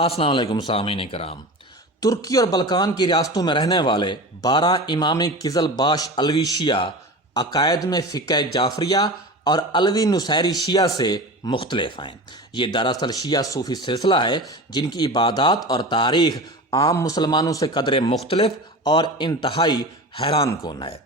السلام علیکم سامعین کرام۔ ترکی اور بلکان کی ریاستوں میں رہنے والے 12 امامی قزل باش علوی شیعہ عقائد میں فقہ جعفریہ اور علوی نصیری شیعہ سے مختلف ہیں۔ یہ دراصل شیعہ صوفی سلسلہ ہے جن کی عبادات اور تاریخ عام مسلمانوں سے قدرے مختلف اور انتہائی حیران کن ہے۔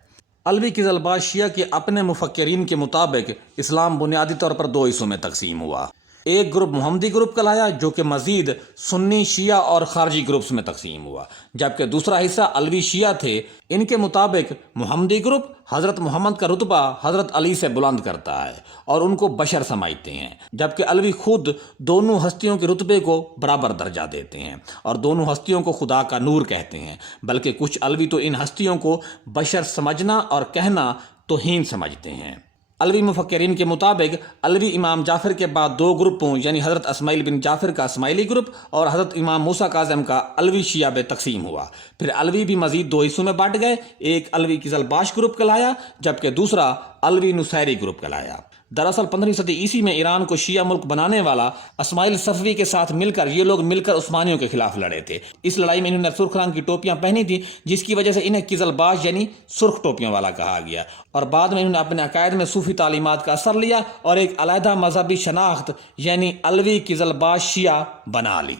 علوی قزل باش شیعہ کے اپنے مفکرین کے مطابق اسلام بنیادی طور پر 2 حصوں میں تقسیم ہوا۔ ایک گروپ محمدی گروپ کہلایا جو کہ مزید سنی شیعہ اور خارجی گروپس میں تقسیم ہوا، جبکہ دوسرا حصہ علوی شیعہ تھے۔ ان کے مطابق محمدی گروپ حضرت محمد کا رتبہ حضرت علی سے بلند کرتا ہے اور ان کو بشر سمجھتے ہیں، جبکہ علوی خود دونوں ہستیوں کے رتبے کو برابر درجہ دیتے ہیں اور دونوں ہستیوں کو خدا کا نور کہتے ہیں، بلکہ کچھ علوی تو ان ہستیوں کو بشر سمجھنا اور کہنا توہین سمجھتے ہیں۔ علوی مفکرین کے مطابق علوی امام جعفر کے بعد 2 گروپوں یعنی حضرت اسماعیل بن جعفر کا اسماعیلی گروپ اور حضرت امام موسیٰ کاظم کا علوی شیعہ میں تقسیم ہوا۔ پھر علوی بھی مزید 2 حصوں میں بانٹ گئے، ایک علوی قزل باش گروپ کہلایا جبکہ دوسرا علوی نصیری گروپ کہلایا۔ دراصل 15ویں صدی عیسوی میں ایران کو شیعہ ملک بنانے والا اسماعیل صفوی کے ساتھ یہ لوگ مل کر عثمانیوں کے خلاف لڑے تھے۔ اس لڑائی میں انہوں نے سرخ رنگ کی ٹوپیاں پہنی تھی جس کی وجہ سے انہیں قزل باش یعنی سرخ ٹوپیوں والا کہا گیا، اور بعد میں انہوں نے اپنے عقائد میں صوفی تعلیمات کا اثر لیا اور ایک علیحدہ مذہبی شناخت یعنی علوی قزل باش شیعہ بنا لی۔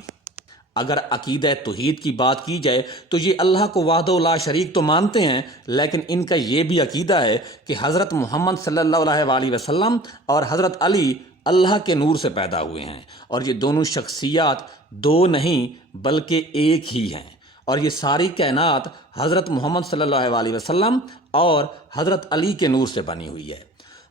اگر عقیدہ توحید کی بات کی جائے تو یہ اللہ کو وحدہ لا شریک تو مانتے ہیں، لیکن ان کا یہ بھی عقیدہ ہے کہ حضرت محمد صلی اللہ علیہ وسلم اور حضرت علی اللہ کے نور سے پیدا ہوئے ہیں، اور یہ دونوں شخصیات 2 نہیں بلکہ ایک ہی ہیں، اور یہ ساری کائنات حضرت محمد صلی اللہ علیہ وسلم اور حضرت علی کے نور سے بنی ہوئی ہے۔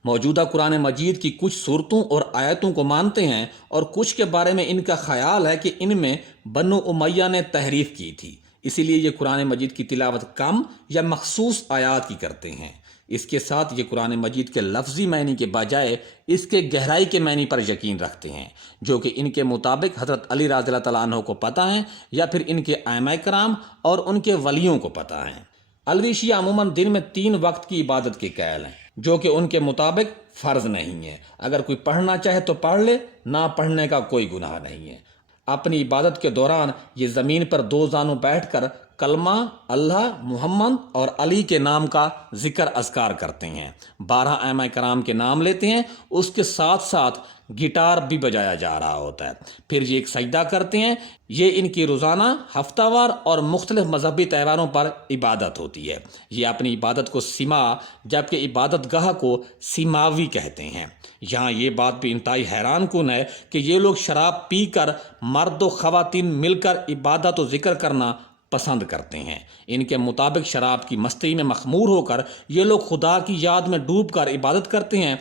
موجودہ قرآن مجید کی کچھ صورتوں اور آیتوں کو مانتے ہیں اور کچھ کے بارے میں ان کا خیال ہے کہ ان میں بنو امیہ نے تحریف کی تھی، اسی لیے یہ قرآن مجید کی تلاوت کم یا مخصوص آیات کی کرتے ہیں۔ اس کے ساتھ یہ قرآن مجید کے لفظی معنی کے بجائے اس کے گہرائی کے معنی پر یقین رکھتے ہیں، جو کہ ان کے مطابق حضرت علی رضی اللہ تعالیٰ عنہ کو پتہ ہیں یا پھر ان کے ائمہ کرام اور ان کے ولیوں کو پتہ ہیں۔ علوی شیعہ عموماً دن میں 3 وقت کی عبادت کے قائل ہیں، جو کہ ان کے مطابق فرض نہیں ہے۔ اگر کوئی پڑھنا چاہے تو پڑھ لے، نہ پڑھنے کا کوئی گناہ نہیں ہے۔ اپنی عبادت کے دوران یہ زمین پر 2 زانوں بیٹھ کر کلمہ اللہ، محمد اور علی کے نام کا ذکر اذکار کرتے ہیں، 12 ائمہ کرام کے نام لیتے ہیں، اس کے ساتھ ساتھ گٹار بھی بجایا جا رہا ہوتا ہے، پھر یہ ایک سجدہ کرتے ہیں۔ یہ ان کی روزانہ، ہفتہ وار اور مختلف مذہبی تہواروں پر عبادت ہوتی ہے۔ یہ اپنی عبادت کو سما جبکہ عبادت گاہ کو سیماوی کہتے ہیں۔ یہاں یہ بات بھی انتہائی حیران کن ہے کہ یہ لوگ شراب پی کر مرد و خواتین مل کر عبادت و ذکر کرنا پسند کرتے ہیں۔ ان کے مطابق شراب کی مستی میں مخمور ہو کر یہ لوگ خدا کی یاد میں ڈوب کر عبادت کرتے ہیں۔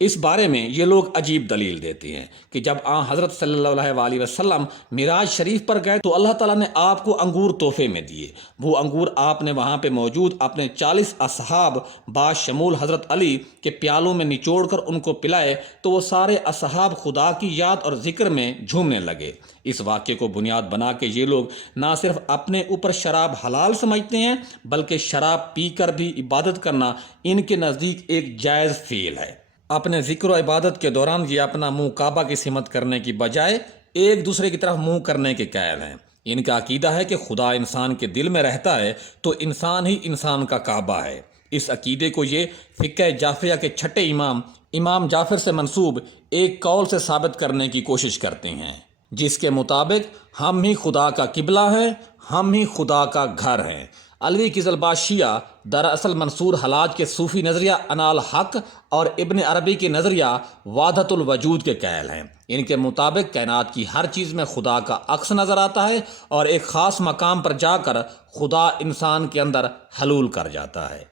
اس بارے میں یہ لوگ عجیب دلیل دیتے ہیں کہ جب حضرت صلی اللہ علیہ وسلم معراج شریف پر گئے تو اللہ تعالیٰ نے آپ کو انگور تحفے میں دیے۔ وہ انگور آپ نے وہاں پہ موجود اپنے 40 اصحاب باشمول حضرت علی کے پیالوں میں نچوڑ کر ان کو پلائے تو وہ سارے اصحاب خدا کی یاد اور ذکر میں جھومنے لگے۔ اس واقعے کو بنیاد بنا کے یہ لوگ نہ صرف اپنے اوپر شراب حلال سمجھتے ہیں بلکہ شراب پی کر بھی عبادت کرنا ان کے نزدیک ایک جائز فعل ہے۔ اپنے ذکر و عبادت کے دوران یہ اپنا منہ کعبہ کی سمت کرنے کی بجائے ایک دوسرے کی طرف منہ کرنے کے قائل ہیں۔ ان کا عقیدہ ہے کہ خدا انسان کے دل میں رہتا ہے تو انسان ہی انسان کا کعبہ ہے۔ اس عقیدے کو یہ فقہ جعفریہ کے 6 امام جعفر سے منسوب ایک قول سے ثابت کرنے کی کوشش کرتے ہیں، جس کے مطابق ہم ہی خدا کا قبلہ ہیں، ہم ہی خدا کا گھر ہیں۔ علوی قزل باش شیعہ دراصل منصور حلاج کے صوفی نظریہ انا الحق اور ابن عربی کے نظریہ وحدت الوجود کے قائل ہیں۔ ان کے مطابق کائنات کی ہر چیز میں خدا کا عکس نظر آتا ہے اور ایک خاص مقام پر جا کر خدا انسان کے اندر حلول کر جاتا ہے۔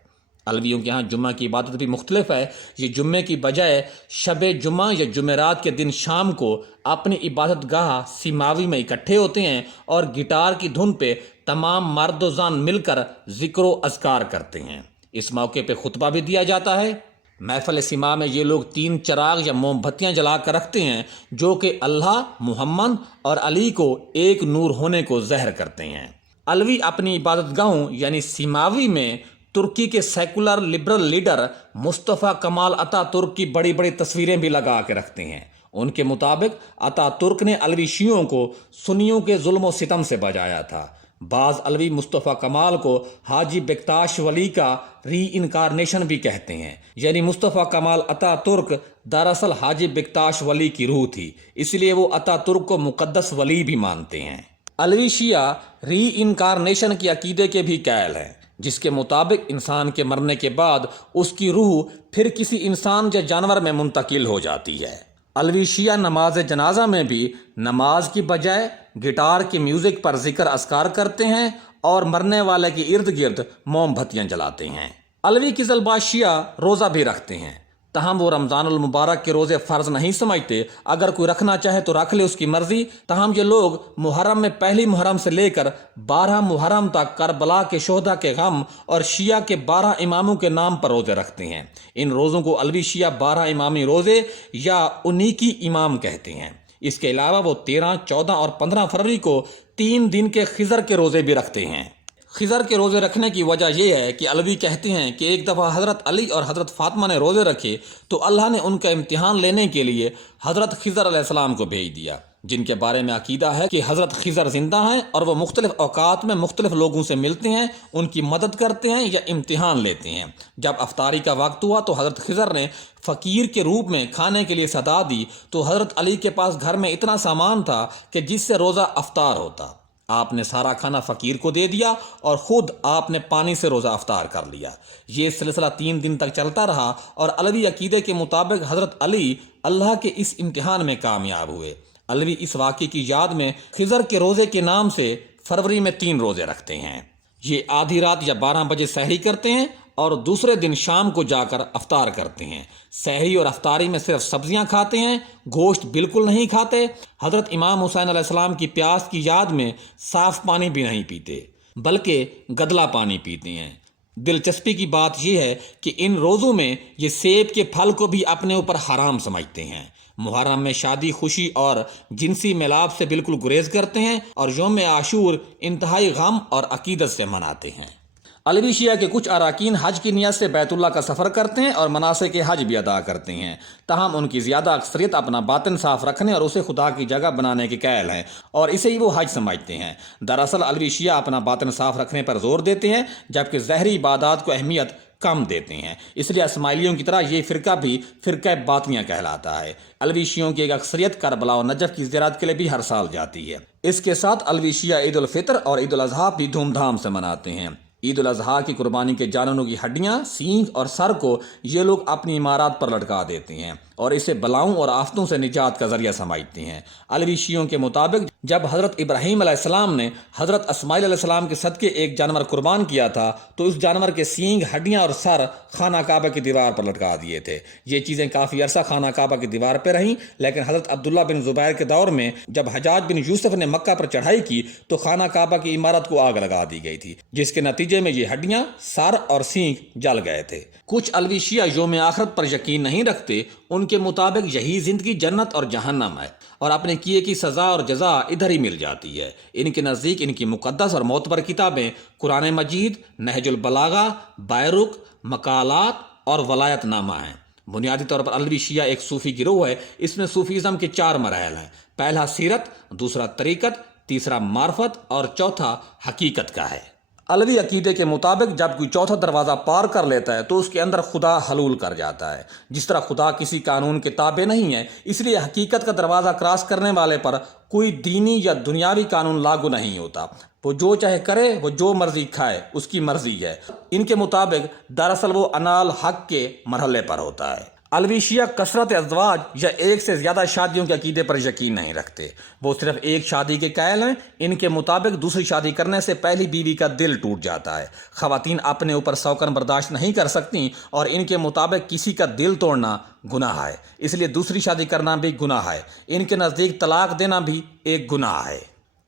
علویوں کے ہاں جمعہ کی عبادت بھی مختلف ہے۔ یہ جمعے کی بجائے شب جمعہ یا جمعرات کے دن شام کو اپنی عبادت گاہ سیماوی میں اکٹھے ہوتے ہیں اور گٹار کی دھن پہ تمام مرد و زن مل کر ذکر و اذکار کرتے ہیں۔ اس موقع پہ خطبہ بھی دیا جاتا ہے۔ محفل سما میں یہ لوگ 3 چراغ یا موم بتیاں جلا کر رکھتے ہیں جو کہ اللہ، محمد اور علی کو ایک نور ہونے کو ظاہر کرتے ہیں۔ علوی اپنی عبادت گاہوں یعنی سیماوی میں ترکی کے سیکولر لبرل لیڈر مصطفیٰ کمال اتا ترک کی بڑی بڑی تصویریں بھی لگا کے رکھتے ہیں ان کے مطابق اتا ترک نے علوی شیعوں کو سنیوں کے ظلم و ستم سے بچایا تھا۔ بعض علوی مصطفیٰ کمال کو حاجی بکتاش ولی کا ری انکارنیشن بھی کہتے ہیں، یعنی مصطفیٰ کمال اتا ترک دراصل حاجی بکتاش ولی کی روح تھی، اس لیے وہ اتا ترک کو مقدس ولی بھی مانتے ہیں۔ علوی شیعہ ری انکارنیشن کے عقیدے کے بھی قائل ہیں، جس کے مطابق انسان کے مرنے کے بعد اس کی روح پھر کسی انسان یا جانور میں منتقل ہو جاتی ہے۔ علوی شیعہ نماز جنازہ میں بھی نماز کی بجائے گٹار کی میوزک پر ذکر اذکار کرتے ہیں اور مرنے والے کے ارد گرد موم بتیاں جلاتے ہیں۔ علوی قزلباش شیعہ روزہ بھی رکھتے ہیں، تاہم وہ رمضان المبارک کے روزے فرض نہیں سمجھتے، اگر کوئی رکھنا چاہے تو رکھ لے، اس کی مرضی۔ تاہم یہ لوگ محرم میں پہلی محرم سے لے کر 12 محرم تک کربلا کے شہداء کے غم اور شیعہ کے 12 اماموں کے نام پر روزے رکھتے ہیں۔ ان روزوں کو علوی شیعہ 12 امامی روزے یا 19 امام کہتے ہیں۔ اس کے علاوہ وہ 13، 14 اور 15 فروری کو 3 دن کے خضر کے روزے بھی رکھتے ہیں۔ خضر کے روزے رکھنے کی وجہ یہ ہے کہ علوی کہتے ہیں کہ ایک دفعہ حضرت علی اور حضرت فاطمہ نے روزے رکھے تو اللہ نے ان کا امتحان لینے کے لیے حضرت خضر علیہ السلام کو بھیج دیا، جن کے بارے میں عقیدہ ہے کہ حضرت خضر زندہ ہیں اور وہ مختلف اوقات میں مختلف لوگوں سے ملتے ہیں، ان کی مدد کرتے ہیں یا امتحان لیتے ہیں۔ جب افطاری کا وقت ہوا تو حضرت خضر نے فقیر کے روپ میں کھانے کے لیے صدا دی تو حضرت علی کے پاس گھر میں اتنا سامان تھا کہ جس سے روزہ افطار ہوتا۔ آپ نے سارا کھانا فقیر کو دے دیا اور خود آپ نے پانی سے روزہ افطار کر لیا۔ یہ سلسلہ 3 دن تک چلتا رہا اور علوی عقیدے کے مطابق حضرت علی اللہ کے اس امتحان میں کامیاب ہوئے۔ علوی اس واقعے کی یاد میں خضر کے روزے کے نام سے فروری میں 3 روزے رکھتے ہیں۔ یہ آدھی رات یا 12 بجے سحری کرتے ہیں اور دوسرے دن شام کو جا کر افطار کرتے ہیں۔ سحری اور افطاری میں صرف سبزیاں کھاتے ہیں، گوشت بالکل نہیں کھاتے۔ حضرت امام حسین علیہ السلام کی پیاس کی یاد میں صاف پانی بھی نہیں پیتے، بلکہ گدلا پانی پیتے ہیں۔ دلچسپی کی بات یہ ہے کہ ان روزوں میں یہ سیب کے پھل کو بھی اپنے اوپر حرام سمجھتے ہیں۔ محرم میں شادی، خوشی اور جنسی میلاب سے بالکل گریز کرتے ہیں اور یوم عاشور انتہائی غم اور عقیدت سے مناتے ہیں۔ علوی شیعہ کے کچھ اراکین حج کی نیت سے بیت اللہ کا سفر کرتے ہیں اور مناسک حج بھی ادا کرتے ہیں، تاہم ان کی زیادہ اکثریت اپنا باطن صاف رکھنے اور اسے خدا کی جگہ بنانے کے قائل ہیں اور اسے ہی وہ حج سمجھتے ہیں۔ دراصل علوی شیعہ اپنا باطن صاف رکھنے پر زور دیتے ہیں، جبکہ ظاہری عبادات کو اہمیت کم دیتے ہیں۔ اس لیے اسماعیلیوں کی طرح یہ فرقہ بھی فرقہ باطنیہ کہلاتا ہے۔ علوی شیعوں کی ایک اکثریت کربلا و نجف کی زیارت کے لیے بھی ہر سال جاتی ہے۔ اس کے ساتھ علوی شیعہ عید الفطر اور عید الاضحیٰ بھی دھوم دھام سے مناتے ہیں۔ عید الاضحیٰ کی قربانی کے جانوروں کی ہڈیاں، سینگ اور سر کو یہ لوگ اپنی عمارات پر لٹکا دیتے ہیں اور اسے بلاؤں اور آفتوں سے نجات کا ذریعہ سمجھتے ہیں۔ علوی شیعوں کے مطابق جب حضرت ابراہیم علیہ السلام نے حضرت اسماعیل علیہ السلام کے صدقے ایک جانور قربان کیا تھا تو اس جانور کے سینگ، ہڈیاں اور سر خانہ کعبہ کی دیوار پر لٹکا دیے تھے۔ یہ چیزیں کافی عرصہ خانہ کعبہ کی دیوار پہ رہیں، لیکن حضرت عبداللہ بن زبیر کے دور میں جب حجاج بن یوسف نے مکہ پر چڑھائی کی تو خانہ کعبہ کی عمارت کو آگ لگا دی گئی تھی، جس کے نتیجے میں یہ ہڈیاں، سر اور سینگ جل گئے تھے۔ کچھ علوی شیعہ یوم آخرت پر یقین نہیں رکھتے، ان کے مطابق یہی زندگی جنت اور جہنم ہے اور اپنے کیے کی سزا اور جزا ادھر ہی مل جاتی ہے۔ ان کے نزدیک ان کی مقدس اور معتبر کتابیں قرآن مجید، نہج البلاغہ، بیرق، مقالات اور ولایت نامہ ہیں۔ بنیادی طور پر علوی شیعہ ایک صوفی گروہ ہے۔ اس میں صوفیزم کے 4 مراحل ہیں۔ پہلا سیرت، دوسرا طریقت، تیسرا معرفت اور چوتھا حقیقت کا ہے۔ علوی عقیدے کے مطابق جب کوئی چوتھا دروازہ پار کر لیتا ہے تو اس کے اندر خدا حلول کر جاتا ہے۔ جس طرح خدا کسی قانون کے تابع نہیں ہے، اس لیے حقیقت کا دروازہ کراس کرنے والے پر کوئی دینی یا دنیاوی قانون لاگو نہیں ہوتا۔ وہ جو چاہے کرے، وہ جو مرضی کھائے، اس کی مرضی ہے۔ ان کے مطابق دراصل وہ انال حق کے مرحلے پر ہوتا ہے۔ علوی شیعہ کثرت ازواج یا ایک سے زیادہ شادیوں کے عقیدے پر یقین نہیں رکھتے، وہ صرف ایک شادی کے قائل ہیں۔ ان کے مطابق دوسری شادی کرنے سے پہلی بیوی کا دل ٹوٹ جاتا ہے۔ خواتین اپنے اوپر سوکن برداشت نہیں کر سکتی اور ان کے مطابق کسی کا دل توڑنا گناہ ہے، اس لیے دوسری شادی کرنا بھی گناہ ہے۔ ان کے نزدیک طلاق دینا بھی ایک گناہ ہے۔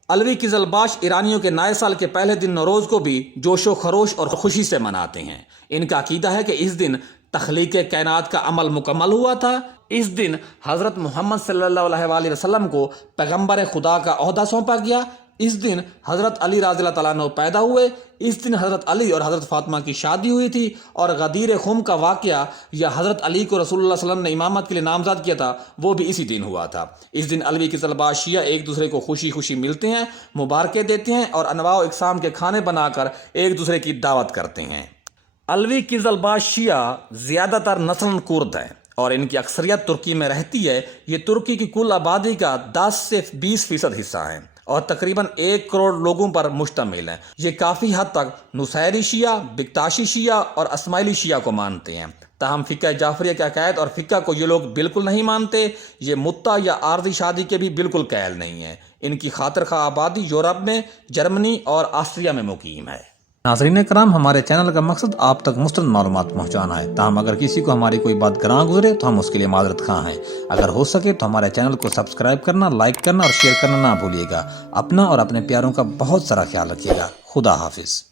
علوی قزلباش ایرانیوں کے نئے سال کے پہلے دن نوروز کو بھی جوش و خروش اور خوشی سے مناتے ہیں۔ ان کا عقیدہ ہے کہ اس دن تخلیق کائنات کا عمل مکمل ہوا تھا۔ اس دن حضرت محمد صلی اللہ علیہ وآلہ وسلم کو پیغمبر خدا کا عہدہ سونپا گیا۔ اس دن حضرت علی رضی اللہ تعالیٰ عنہ پیدا ہوئے، اس دن حضرت علی اور حضرت فاطمہ کی شادی ہوئی تھی، اور غدیر خم کا واقعہ یا حضرت علی کو رسول اللہ صلی اللہ علیہ وسلم نے امامت کے لیے نامزد کیا تھا وہ بھی اسی دن ہوا تھا۔ اس دن علوی قزل باش شیعہ ایک دوسرے کو خوشی خوشی ملتے ہیں، مبارکیں دیتے ہیں اور انواع و اقسام کے کھانے بنا کر ایک دوسرے کی دعوت کرتے ہیں۔ علوی قزل باش شیعہ زیادہ تر نسلاً کرد ہیں اور ان کی اکثریت ترکی میں رہتی ہے۔ یہ ترکی کی کل آبادی کا 10 سے 20% حصہ ہیں اور تقریباً 1 کروڑ لوگوں پر مشتمل ہیں۔ یہ کافی حد تک نصیری شیعہ، بکتاشی شیعہ اور اسماعیلی شیعہ کو مانتے ہیں، تاہم فقہ جعفریہ کے عقائد اور فقہ کو یہ لوگ بالکل نہیں مانتے۔ یہ متع یا عارضی شادی کے بھی بالکل قائل نہیں ہیں۔ ان کی خاطر خواہ آبادی یورپ میں، جرمنی اور آسٹریا میں مقیم ہے۔ ناظرین کرام، ہمارے چینل کا مقصد آپ تک مستند معلومات پہنچانا ہے، تاہم اگر کسی کو ہماری کوئی بات گراں گزرے تو ہم اس کے لیے معذرت خواہ ہیں۔ اگر ہو سکے تو ہمارے چینل کو سبسکرائب کرنا، لائک کرنا اور شیئر کرنا نہ بھولیے گا۔ اپنا اور اپنے پیاروں کا بہت سارا خیال رکھیے گا۔ خدا حافظ۔